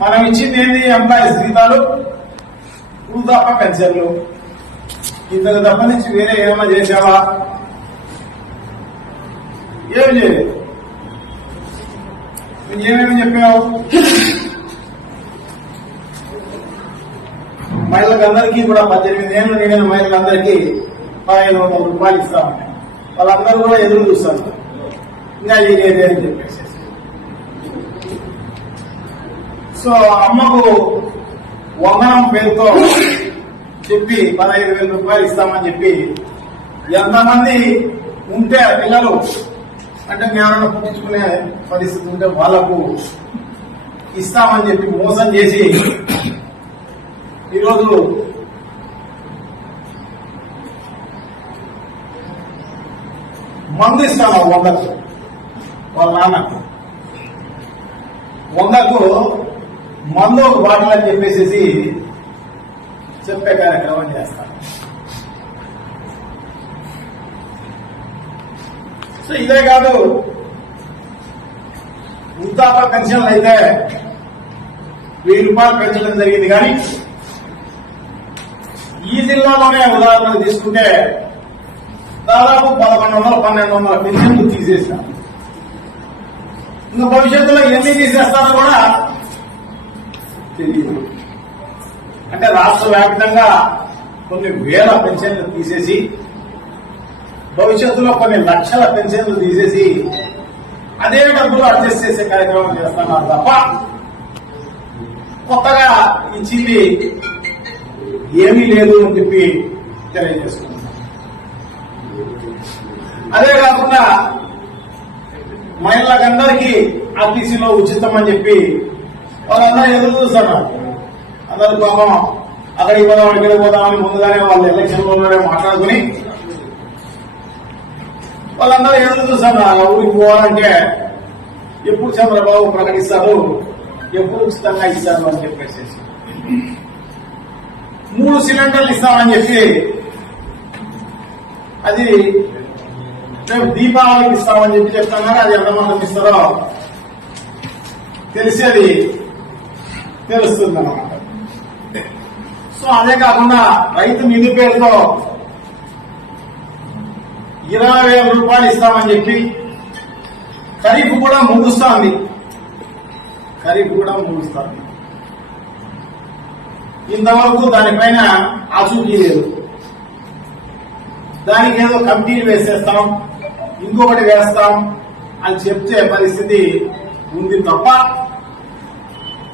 మనం ఇచ్చింది ఏంటి? ఎంప్లాయీస్ జీతాలు, వృద్ధాప్య పెన్షన్లు. ఇంతకు తప్ప నుంచి వేరే ఏమైనా చేసావా? ఏమి చేయలేదు. ఏమేమి చెప్పావు? మహిళలందరికీ కూడా 18 ఏళ్ళు నిండిన మహిళలందరికీ 1500 రూపాయలు ఇస్తామని వాళ్ళందరూ కూడా ఎదురు చూస్తారు. ఇంకా ఇది అని చెప్పేసి సో అమ్మకు వందనం పేరుతో చెప్పి 15,000 రూపాయలు ఇస్తామని చెప్పి ఎంతమంది ఉంటే పిల్లలు అంటే ఎవరైనా పుట్టించుకునే పరిస్థితి ఉంటే వాళ్లకు ఇస్తామని చెప్పి మోసం చేసి ఈరోజు మందు ఇస్తాను 100కు వాళ్ళ నాన్నకు 100కు మందు ఒక బాటిల్ అని చెప్పేసి చెప్పే కార్యక్రమం చేస్తాను. సో ఇదే కాదు, వృద్ధాప్య పెన్షన్లు అయితే 1000 రూపాయలు పెంచడం జరిగింది. కానీ ఈ జిల్లాలోనే ఉదాహరణ తీసుకుంటే దాదాపు 1100-1200 పెన్షన్లు తీసేసాం. ఇంకా భవిష్యత్తులో ఎన్ని తీసేస్తారో కూడా తెలియదు. అంటే రాష్ట్ర వ్యాప్తంగా కొన్ని వేల పెన్షన్లు తీసేసి భవిష్యత్తులో కొన్ని లక్షల పెన్షన్లు తీసేసి అదే డబ్బులు అడ్జస్ట్ చేసే కార్యక్రమం చేస్తున్నారు తప్ప కొత్తగా ఇచ్చింది ఏమీ లేదు అని చెప్పి తెలియజేస్తున్నారు. అదే కాకుండా మహిళలందరికీ ఆర్టీసీలో ఉచితం అని చెప్పి వాళ్ళందరూ ఎదురు చూస్తున్నారు. అందరూ పాపం అక్కడికి పోదాం ఇక్కడికి పోదామని ముందుగానే వాళ్ళు ఎలక్షన్ లోనే మాట్లాడుకుని వాళ్ళందరూ ఎదురు చూస్తున్నారు. ఊరికి పోవాలంటే ఎప్పుడు చంద్రబాబు ప్రకటిస్తారు, ఎప్పుడు ఉచితంగా ఇస్తారు అని చెప్పేసి 3 సిలిండర్లు ఇస్తామని చెప్పి అది రేపు దీపావళికి ఇస్తామని చెప్పి చెప్తున్నారు. అది ఎంతమంది ఇస్తారో తెలిసేది తెలుస్తుంది అన్నమాట. సో అదే కాకుండా రైతు నిధి పేరుతో 20,000 రూపాయలు ఇస్తామని చెప్పి ఖరీఫ్ కూడా ముగుస్తోంది. ఇంతవరకు దానిపైన ఆచూకీ లేదు. దానికి ఏదో కమిటీలు వేసేస్తాం, ఇంకొకటి వేస్తాం అని చెప్తే పరిస్థితి ఉంది తప్ప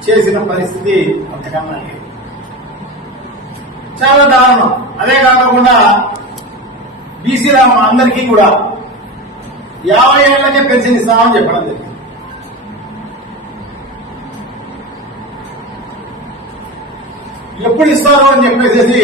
చేసిన పరిస్థితి అంతకన్నా లేదు. చాలా దారుణం. అదే కాకుండా బీసీరామ అందరికీ కూడా 50 ఏళ్లకే పెన్షన్ ఇస్తామని చెప్పడం జరిగింది. ఎప్పుడు ఇస్తారు అని చెప్పేసి